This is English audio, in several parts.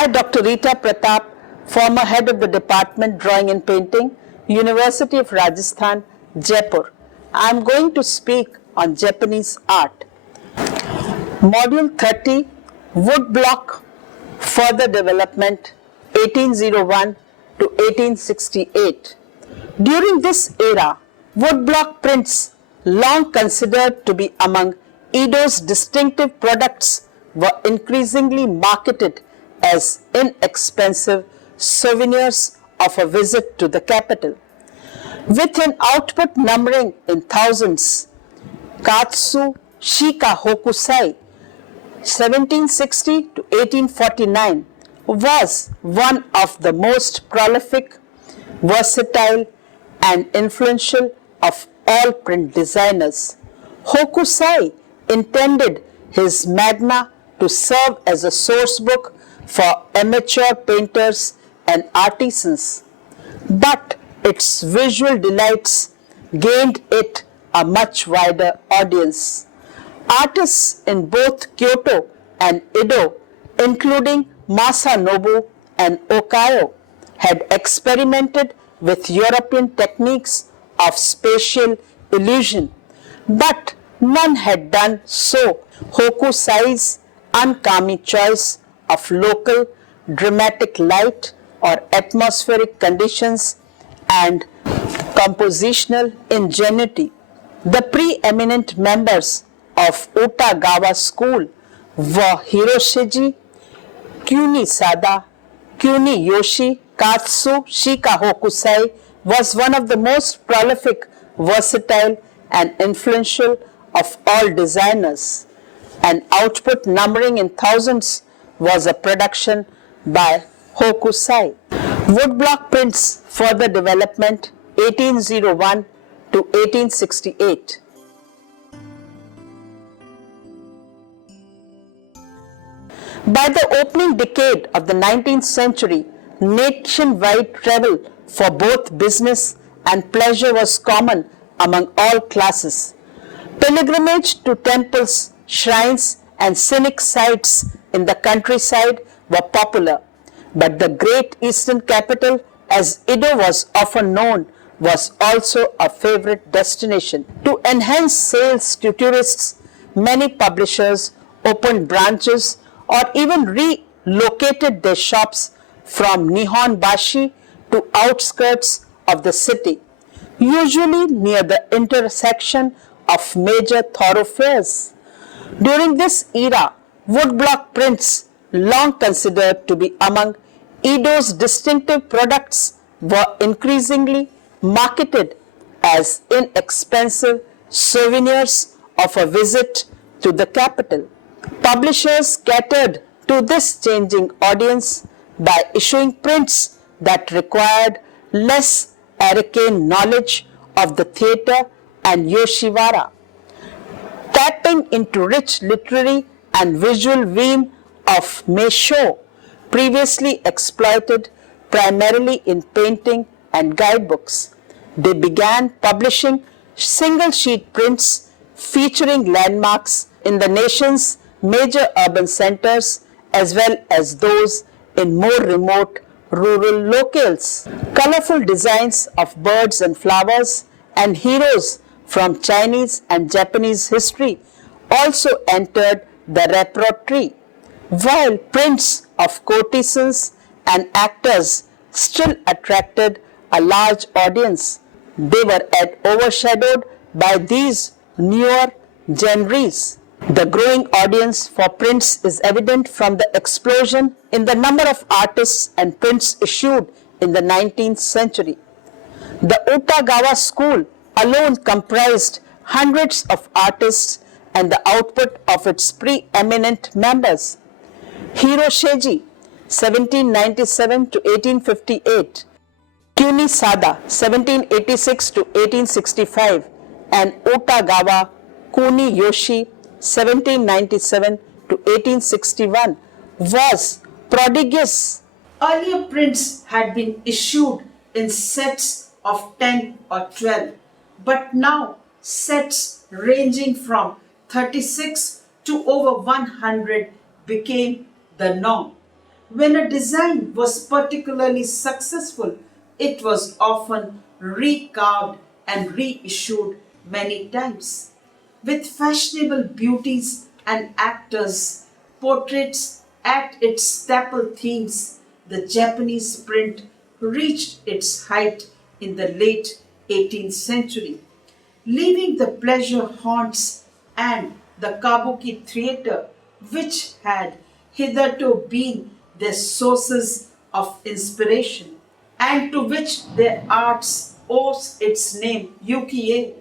I, Dr. Rita Pratap, former head of the Department Drawing and Painting, University of Rajasthan, Jaipur. I am going to speak on Japanese art. Module 30, Woodblock, Further Development, 1801 to 1868. During this era, woodblock prints, long considered to be among Edo's distinctive products, were increasingly marketed as inexpensive souvenirs of a visit to the capital. With an output numbering in thousands, Katsu Shika Hokusai 1760 to 1849 was one of the most prolific, versatile, and influential of all print designers. Hokusai intended his magna to serve as a source book for amateur painters and artisans, but its visual delights gained it a much wider audience. Artists in both Kyoto and Edo, including Masanobu and Okayo, had experimented with European techniques of spatial illusion, but none had done so. Hokusai's uncanny choice of local dramatic light or atmospheric conditions and compositional ingenuity. The preeminent members of Utagawa school were Hiroshige, Kunisada, Kuniyoshi. Katsu Shika Hokusai was one of the most prolific, versatile, and influential of all designers. An output numbering in thousands was a production by Hokusai. Woodblock prints, further development, 1801 to 1868. By the opening decade of the 19th century, nationwide travel for both business and pleasure was common among all classes. Pilgrimage to temples, shrines, and scenic sites in the countryside were popular, but the great eastern capital, as Edo was often known, was also a favorite destination. To enhance sales to tourists, many publishers opened branches or even relocated their shops from Nihonbashi to outskirts of the city, usually near the intersection of major thoroughfares. During this era, woodblock prints, long considered to be among Edo's distinctive products, were increasingly marketed as inexpensive souvenirs of a visit to the capital. Publishers catered to this changing audience by issuing prints that required less arcane knowledge of the theatre and yoshiwara. Tapping into rich literary and visual vein of Meisho, previously exploited primarily in painting and guidebooks, they began publishing single-sheet prints featuring landmarks in the nation's major urban centers as well as those in more remote rural locales. Colorful designs of birds and flowers and heroes from Chinese and Japanese history also entered the repertory, while prints of courtesans and actors still attracted a large audience. They were overshadowed by these newer genres. The growing audience for prints is evident from the explosion in the number of artists and prints issued in the 19th century. The Utagawa school alone comprised hundreds of artists and the output of its preeminent members. Hiroshige, 1797 to 1858, Kunisada, 1786 to 1865, and Utagawa Kuniyoshi, 1797 to 1861, was prodigious. Earlier prints had been issued in sets of 10 or 12, but now sets ranging from 36 to over 100 became the norm. When a design was particularly successful, it was often recarved and reissued many times. With fashionable beauties and actors' portraits at its staple themes, the Japanese print reached its height in the late 18th century, leaving the pleasure haunts and the kabuki theatre, which had hitherto been their sources of inspiration, and to which their arts owes its name, ukiyo,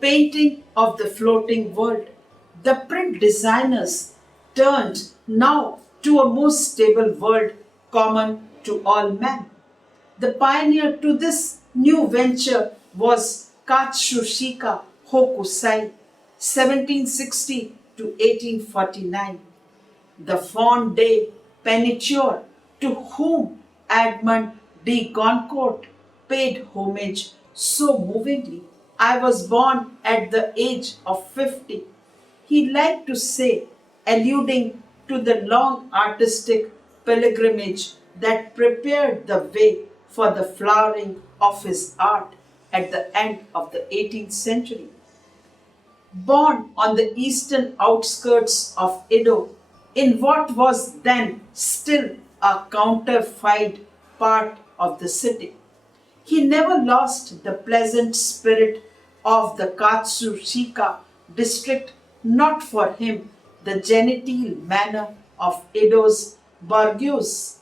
painting of the floating world. The print designers turned now to a more stable world common to all men. The pioneer to this new venture was Katsushika Hokusai, 1760 to 1849, the Fond de Penniture, to whom Edmond de Goncourt paid homage so movingly. I was born at the age of 50, he liked to say, alluding to the long artistic pilgrimage that prepared the way for the flowering of his art at the end of the 18th century. Born on the eastern outskirts of Edo, in what was then still a counterfeit part of the city, he never lost the pleasant spirit of the Katsushika district, not for him the genteel manner of Edo's bourgeois.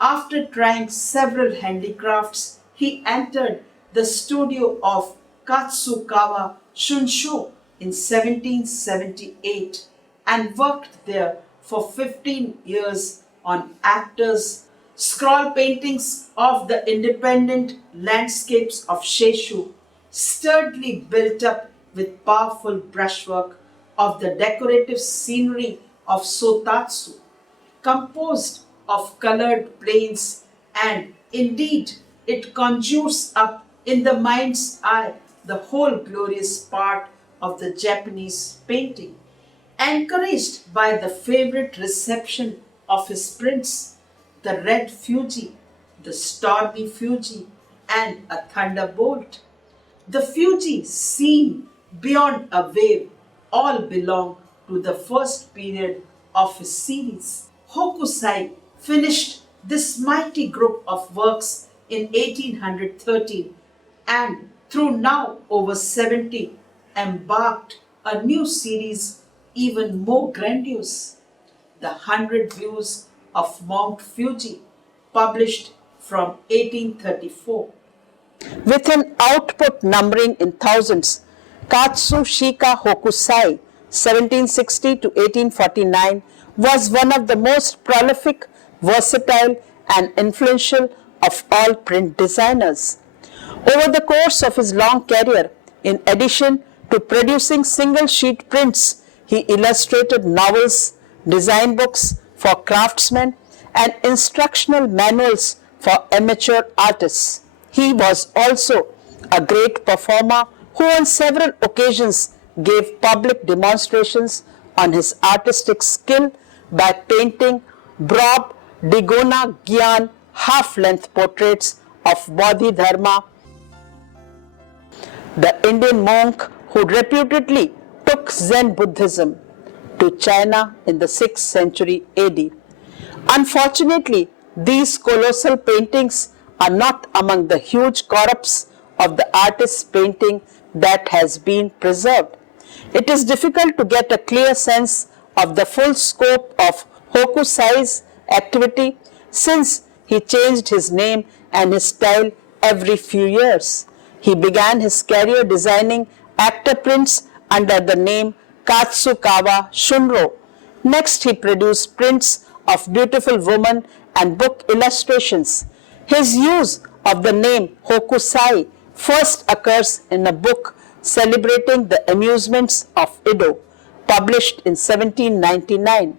After trying several handicrafts, he entered the studio of Katsukawa Shunsho in 1778 and worked there for 15 years on actors, scroll paintings of the independent landscapes of Sheishu, sturdily built up with powerful brushwork of the decorative scenery of Sotatsu, composed of colored planes, and indeed it conjures up in the mind's eye the whole glorious part of the Japanese painting. Encouraged by the favorite reception of his prints, the red Fuji, the stormy Fuji, and a thunderbolt. The Fuji seen beyond a wave all belong to the first period of his series. Hokusai finished this mighty group of works in 1813 and through now over 70 embarked a new series even more grandiose, The 100 Views of Mount Fuji, published from 1834. With an output numbering in thousands, Katsushika Hokusai 1760 to 1849 was one of the most prolific, versatile and influential of all print designers. Over the course of his long career, in addition to producing single sheet prints, he illustrated novels, design books for craftsmen, and instructional manuals for amateur artists. He was also a great performer who on several occasions gave public demonstrations on his artistic skill by painting broad Digona Gyan half-length portraits of Bodhidharma, the Indian monk who reputedly took Zen Buddhism to China in the 6th century AD. Unfortunately, these colossal paintings are not among the huge corpus of the artist's painting that has been preserved. It is difficult to get a clear sense of the full scope of Hokusai's activity since he changed his name and his style every few years. He began his career designing actor prints under the name Katsukawa Shunro. Next, he produced prints of beautiful women and book illustrations. His use of the name Hokusai first occurs in a book celebrating the amusements of Edo, published in 1799.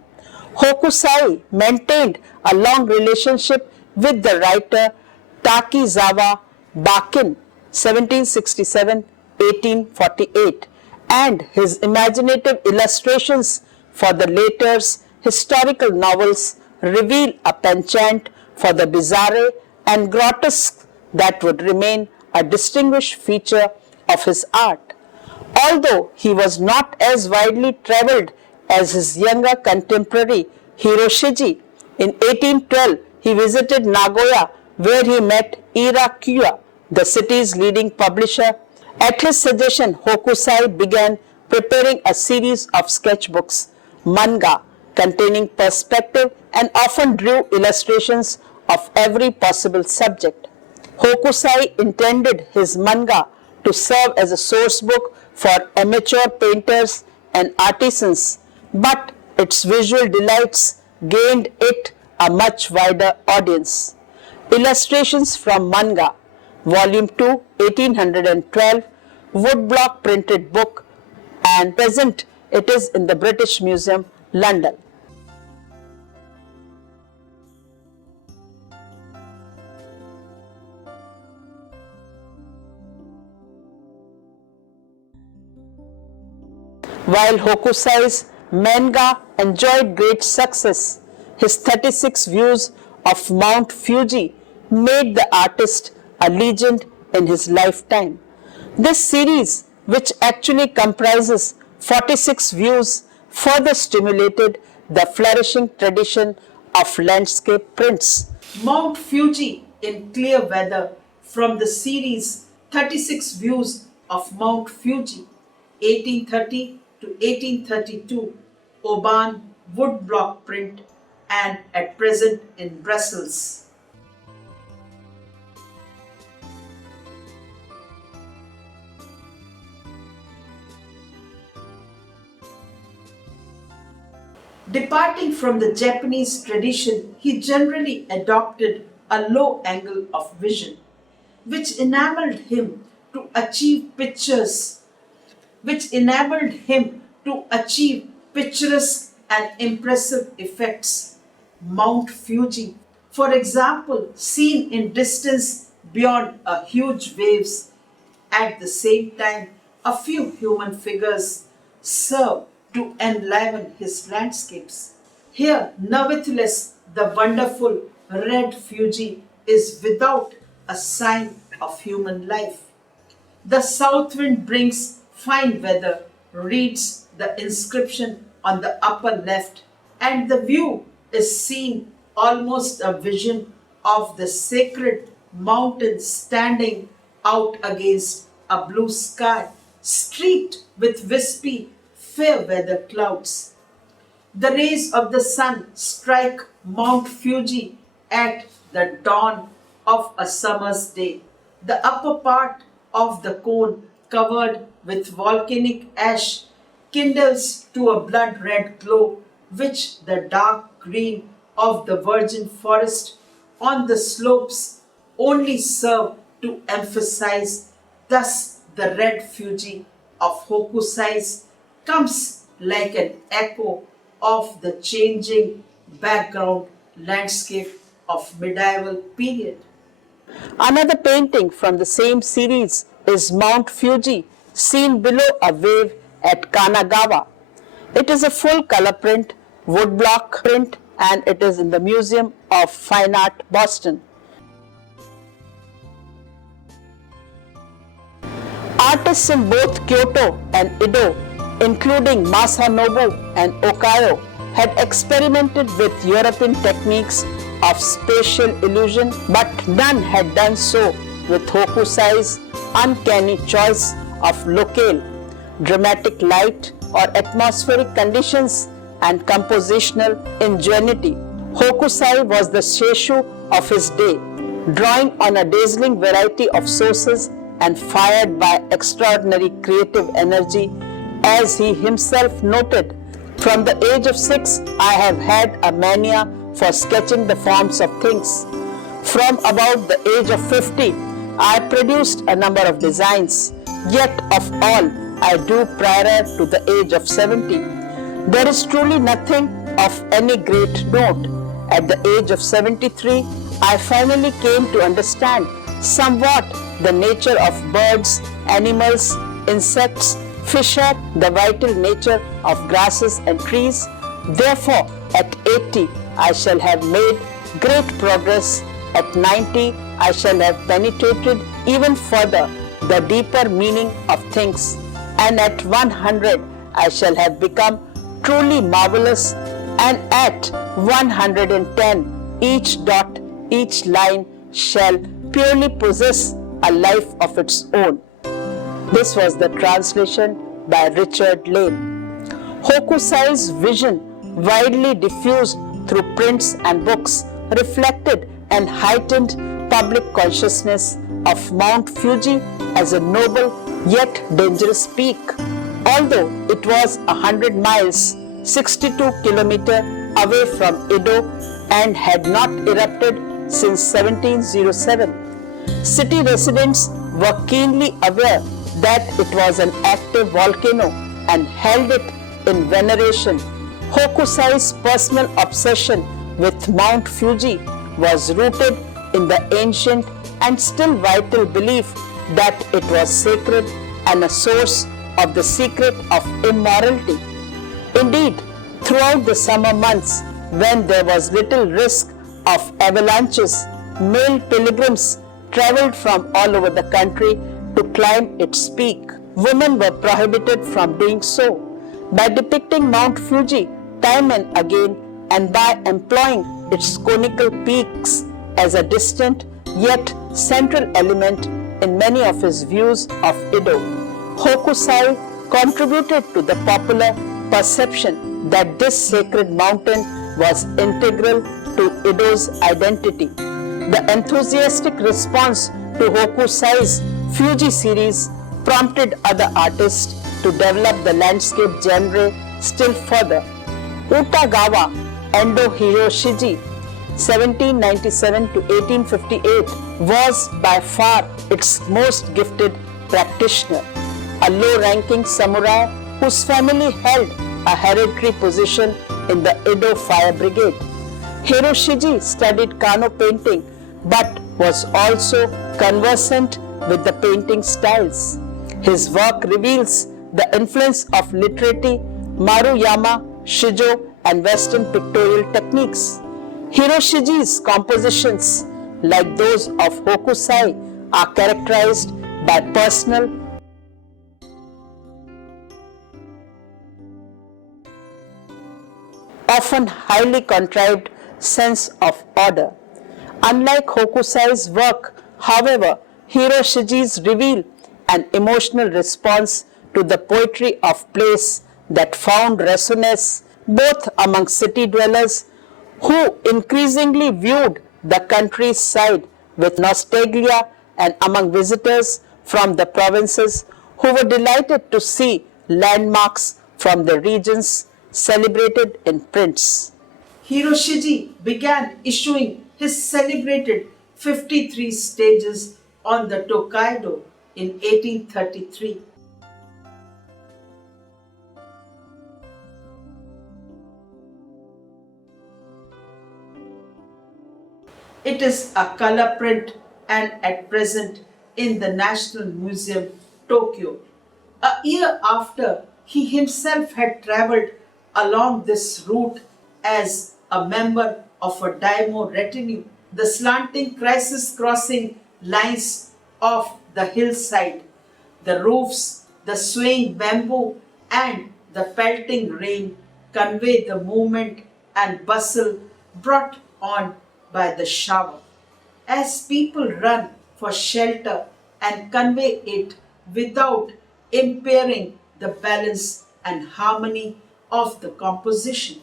Hokusai maintained a long relationship with the writer Takizawa Bakin 1767-1848 and his imaginative illustrations for the latter's historical novels reveal a penchant for the bizarre and grotesque that would remain a distinguished feature of his art. Although he was not as widely traveled as his younger contemporary Hiroshige, in 1812 he visited Nagoya where he met Ira, the city's leading publisher. At his suggestion, Hokusai began preparing a series of sketchbooks, manga, containing perspective and often drew illustrations of every possible subject. Hokusai intended his manga to serve as a source book for amateur painters and artisans, but its visual delights gained it a much wider audience. Illustrations from Manga, Volume 2, 1812, woodblock printed book, and present it is in the British Museum, London. While Hokusai's manga enjoyed great success, his 36 views of Mount Fuji made the artist a legend in his lifetime. This series, which actually comprises 46 views, further stimulated the flourishing tradition of landscape prints. Mount Fuji in clear weather from the series 36 Views of Mount Fuji, 1830 to 1832, Oban woodblock print, and at present in Brussels. Departing from the Japanese tradition, he generally adopted a low angle of vision, which enabled him to achieve picturesque and impressive effects. Mount Fuji, for example, seen in distance beyond a huge waves, at the same time a few human figures serve to enliven his landscapes. Here, nevertheless, the wonderful red Fuji is without a sign of human life. The south wind brings fine weather, reads the inscription on the upper left, and the view is seen almost a vision of the sacred mountain standing out against a blue sky streaked with wispy fair weather clouds. The rays of the sun strike Mount Fuji at the dawn of a summer's day. The upper part of the cone, covered with volcanic ash, kindles to a blood red glow, which the dark green of the virgin forest on the slopes only serve to emphasize. Thus, the red Fuji of Hokusai's comes like an echo of the changing background landscape of medieval period. Another painting from the same series is Mount Fuji, seen below a wave at Kanagawa. It is a full color print, woodblock print, and it is in the Museum of Fine Art, Boston. Artists in both Kyoto and Edo, including Masanobu and Okayo, had experimented with European techniques of spatial illusion, but none had done so with Hokusai's uncanny choice of locale, dramatic light, or atmospheric conditions and compositional ingenuity. Hokusai was the Seishu of his day, drawing on a dazzling variety of sources and fired by extraordinary creative energy. As he himself noted, "From the age of 6, I have had a mania for sketching the forms of things. From about the age of 50, I produced a number of designs, yet of all I do prior to the age of 70. There is truly nothing of any great note. At the age of 73, I finally came to understand somewhat the nature of birds, animals, insects, fisher, the vital nature of grasses and trees. Therefore, at 80, I shall have made great progress. At 90, I shall have penetrated even further the deeper meaning of things. And at 100, I shall have become truly marvelous. And at 110, each dot, each line shall purely possess a life of its own. This was the translation by Richard Lane. Hokusai's vision, widely diffused through prints and books, reflected and heightened public consciousness of Mount Fuji as a noble yet dangerous peak. Although it was 100 miles, 62 kilometers away from Edo and had not erupted since 1707, city residents were keenly aware that it was an active volcano and held it in veneration. Hokusai's personal obsession with Mount Fuji was rooted in the ancient and still vital belief that it was sacred and a source of the secret of immortality. Indeed, throughout the summer months, when there was little risk of avalanches, male pilgrims traveled from all over the country to climb its peak. Women were prohibited from doing so. By depicting Mount Fuji time and again, and by employing its conical peaks as a distant yet central element in many of his views of Edo, Hokusai contributed to the popular perception that this sacred mountain was integral to Edo's identity. The enthusiastic response to Hokusai's Fuji series prompted other artists to develop the landscape genre still further. Utagawa Endo Hiroshige, 1797 to 1858, was by far its most gifted practitioner, a low-ranking samurai whose family held a hereditary position in the Edo Fire Brigade. Hiroshige studied Kano painting but was also conversant with the painting styles. His work reveals the influence of literati, Maruyama, Shijo, and Western pictorial techniques. Hiroshige's compositions, like those of Hokusai, are characterized by personal, often highly contrived sense of order. Unlike Hokusai's work, however, Hiroshige's reveal an emotional response to the poetry of place that found resonance both among city dwellers who increasingly viewed the countryside with nostalgia and among visitors from the provinces who were delighted to see landmarks from the regions celebrated in prints. Hiroshige began issuing his celebrated 53 stages on the Tokaido in 1833. It is a color print and at present in the National Museum, Tokyo. A year after he himself had travelled along this route as a member of a daimyo retinue, the slanting crisis crossing lines of the hillside, the roofs, the swaying bamboo, and the pelting rain convey the movement and bustle brought on by the shower. As people run for shelter and convey it without impairing the balance and harmony of the composition.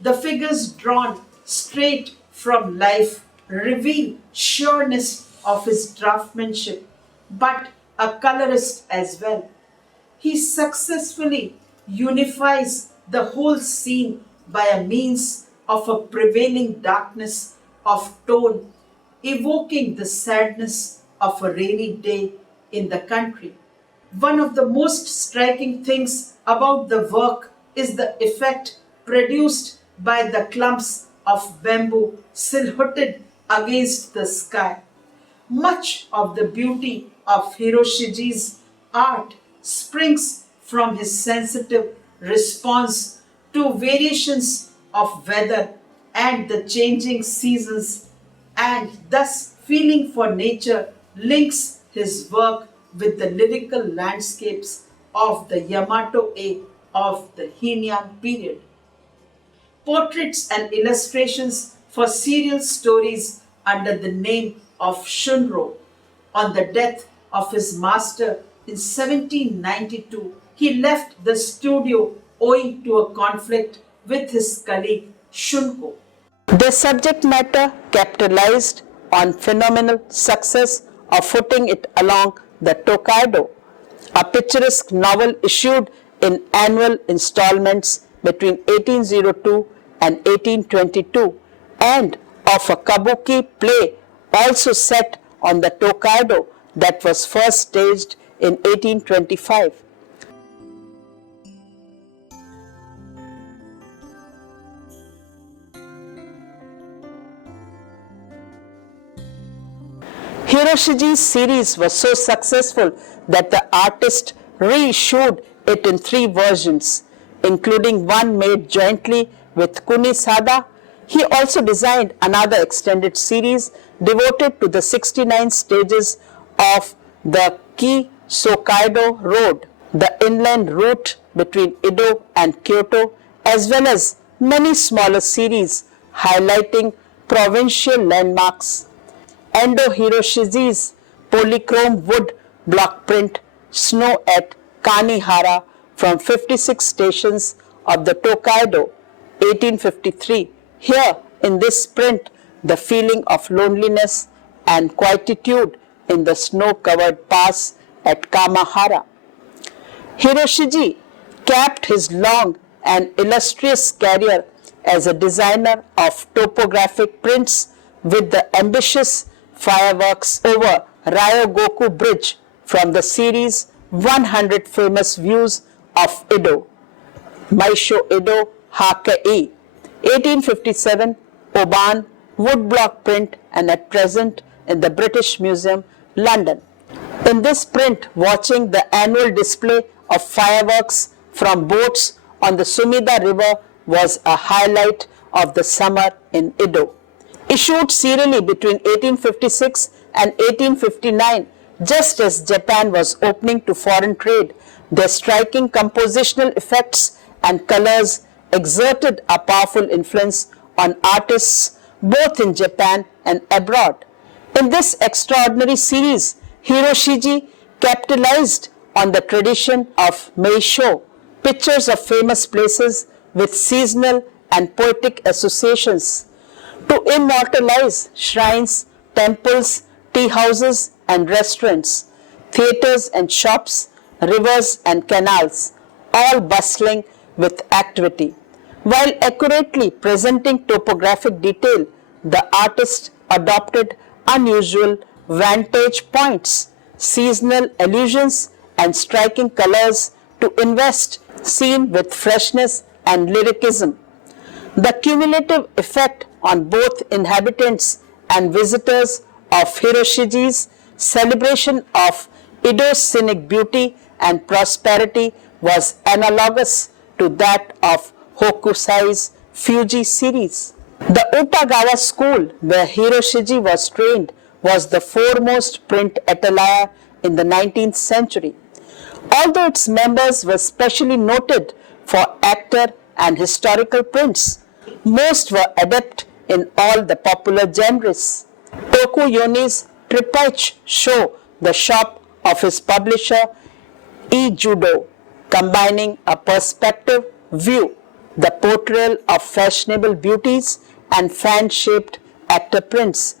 The figures drawn straight from life reveal sureness of his draftsmanship, but a colorist as well. He successfully unifies the whole scene by a means of a prevailing darkness of tone, evoking the sadness of a rainy day in the country. One of the most striking things about the work is the effect produced by the clumps of bamboo silhouetted against the sky. Much of the beauty of Hiroshige's art springs from his sensitive response to variations of weather and the changing seasons, and thus feeling for nature links his work with the lyrical landscapes of the Yamato age of the Heian period. Portraits and illustrations for serial stories under the name of Shunro. On the death of his master in 1792, he left the studio owing to a conflict with his colleague Shunko. Their subject matter capitalized on phenomenal success of footing it along the Tokaido, a picturesque novel issued in annual installments between 1802 and 1822, and of a kabuki play also set on the Tokaido that was first staged in 1825. Hiroshiji's series was so successful that the artist reissued it in 3 versions, including one made jointly with Kunisada. He also designed another extended series devoted to the 69 stages of the Kisokaido Road, the inland route between Edo and Kyoto, as well as many smaller series highlighting provincial landmarks. Endo Hiroshiji's polychrome wood block print Snow at Kanihara from 56 stations of the Tokaido, 1853. Here in this print, the feeling of loneliness and quietude in the snow-covered pass at Kamahara. Hiroshiji capped his long and illustrious career as a designer of topographic prints with the ambitious fireworks over Ryogoku Bridge from the series 100 Famous Views of Edo, Maisho Edo Hakei, 1857, Oban, woodblock print, and at present in the British Museum, London. In this print, watching the annual display of fireworks from boats on the Sumida River was a highlight of the summer in Edo. Issued serially between 1856 and 1859, just as Japan was opening to foreign trade, their striking compositional effects and colors exerted a powerful influence on artists both in Japan and abroad. In this extraordinary series, Hiroshiji capitalized on the tradition of meisho, pictures of famous places with seasonal and poetic associations, to immortalize shrines, temples, tea houses and restaurants, theatres and shops, rivers and canals, all bustling with activity. While accurately presenting topographic detail, the artist adopted unusual vantage points, seasonal allusions, and striking colors to invest scene with freshness and lyricism. The cumulative effect on both inhabitants and visitors of Hiroshiji's celebration of Edo's scenic beauty and prosperity was analogous to that of Hokusai's Fuji series. The Utagawa school where Hiroshiji was trained was the foremost print atelier in the 19th century. Although its members were specially noted for actor and historical prints, most were adept in all the popular genres. Tokuyoni's triptych show the shop of his publisher Judo, combining a perspective view, the portrayal of fashionable beauties, and fan-shaped actor prints,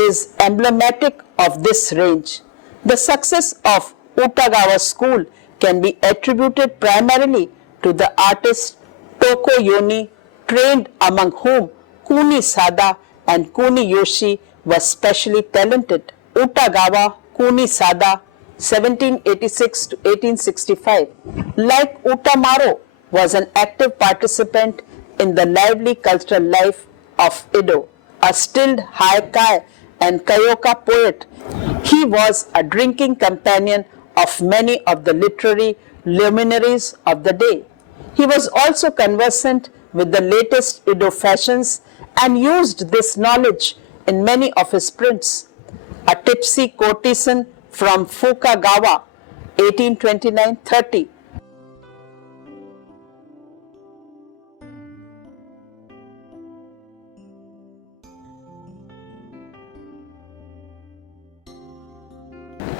is emblematic of this range. The success of Utagawa school can be attributed primarily to the artist Tokoyoni, trained among whom Kunisada and Kuniyoshi were specially talented. Utagawa Kunisada, 1786 to 1865, like Utamaro, was an active participant in the lively cultural life of Edo. A stilled haikai and kaioka poet, he was a drinking companion of many of the literary luminaries of the day. He was also conversant with the latest Edo fashions and used this knowledge in many of his prints. A tipsy courtesan from Fukagawa, 1829-30,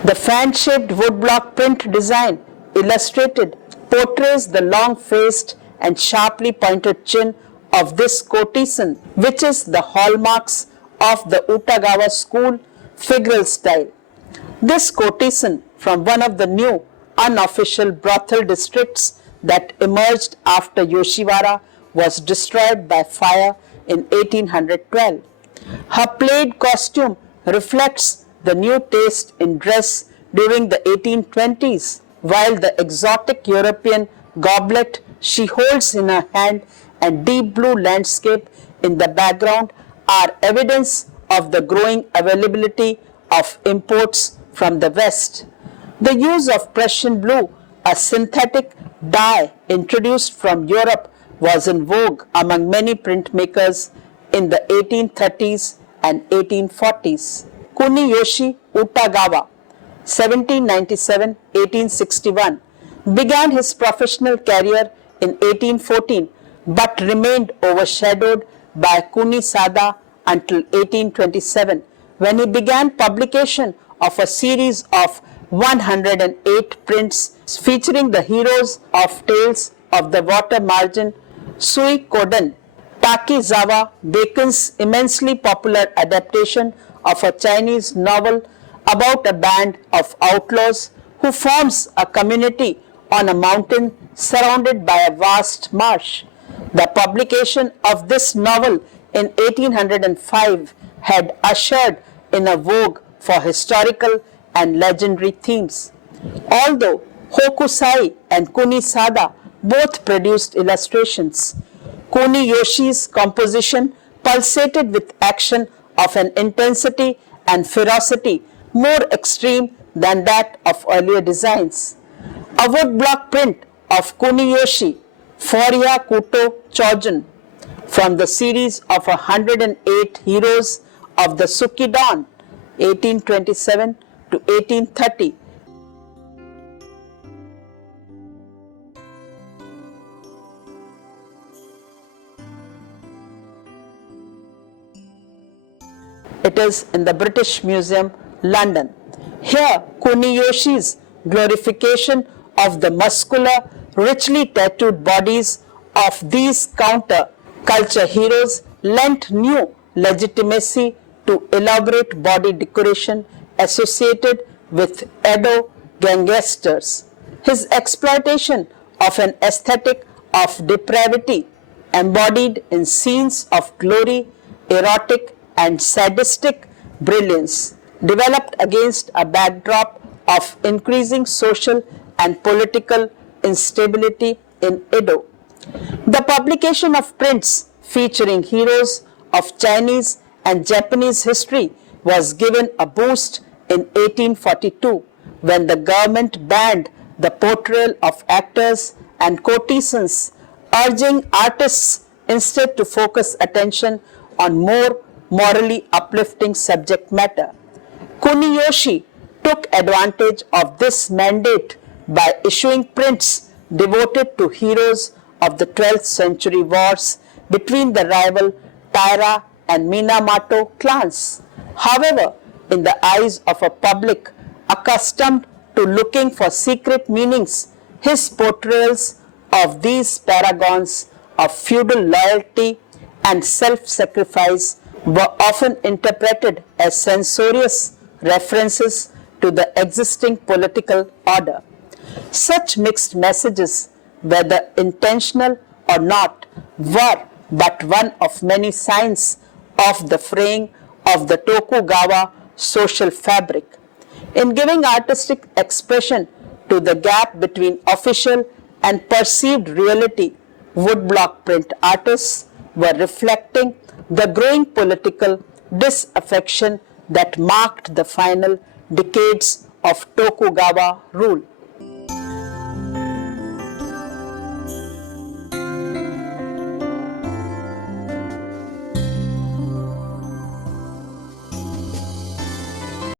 the fan-shaped woodblock print design illustrated portrays the long-faced and sharply pointed chin of this courtesan, which is the hallmarks of the Utagawa school figural style. This courtesan from one of the new unofficial brothel districts that emerged after Yoshiwara was destroyed by fire in 1812. Her plaid costume reflects the new taste in dress during the 1820s, while the exotic European goblet she holds in her hand and deep blue landscape in the background are evidence of the growing availability of imports from the West. The use of Prussian blue, a synthetic dye introduced from Europe, was in vogue among many printmakers in the 1830s and 1840s. Kuniyoshi Utagawa, 1797-1861, began his professional career in 1814 but remained overshadowed by Kunisada until 1827, when he began publication of a series of 108 prints featuring the heroes of Tales of the Water Margin, Sui Koden, Takizawa Bacon's immensely popular adaptation of a Chinese novel about a band of outlaws who forms a community on a mountain surrounded by a vast marsh. The publication of this novel in 1805 had ushered in a vogue for historical and legendary themes. Although Hokusai and Kunisada both produced illustrations, Kuniyoshi's composition pulsated with action of an intensity and ferocity more extreme than that of earlier designs. A woodblock print of Kuniyoshi, Foria Kuto Chojun, from the series of 108 heroes of the Sukidon, 1827 to 1830, it is in the British Museum, London. Here, Kuniyoshi's glorification of the muscular, richly tattooed bodies of these counter-culture heroes lent new legitimacy to elaborate body decoration associated with Edo gangsters. His exploitation of an aesthetic of depravity embodied in scenes of glory, erotic and sadistic brilliance, developed against a backdrop of increasing social and political instability in Edo. The publication of prints featuring heroes of Chinese and Japanese history was given a boost in 1842 when the government banned the portrayal of actors and courtesans, urging artists instead to focus attention on more morally uplifting subject matter. Kuniyoshi took advantage of this mandate by issuing prints devoted to heroes of the 12th century wars between the rival Taira and Minamoto clans. However, in the eyes of a public accustomed to looking for secret meanings, his portrayals of these paragons of feudal loyalty and self-sacrifice were often interpreted as censorious references to the existing political order. Such mixed messages, whether intentional or not, were but one of many signs of the fraying of the Tokugawa social fabric. In giving artistic expression to the gap between official and perceived reality, woodblock print artists were reflecting the growing political disaffection that marked the final decades of Tokugawa rule.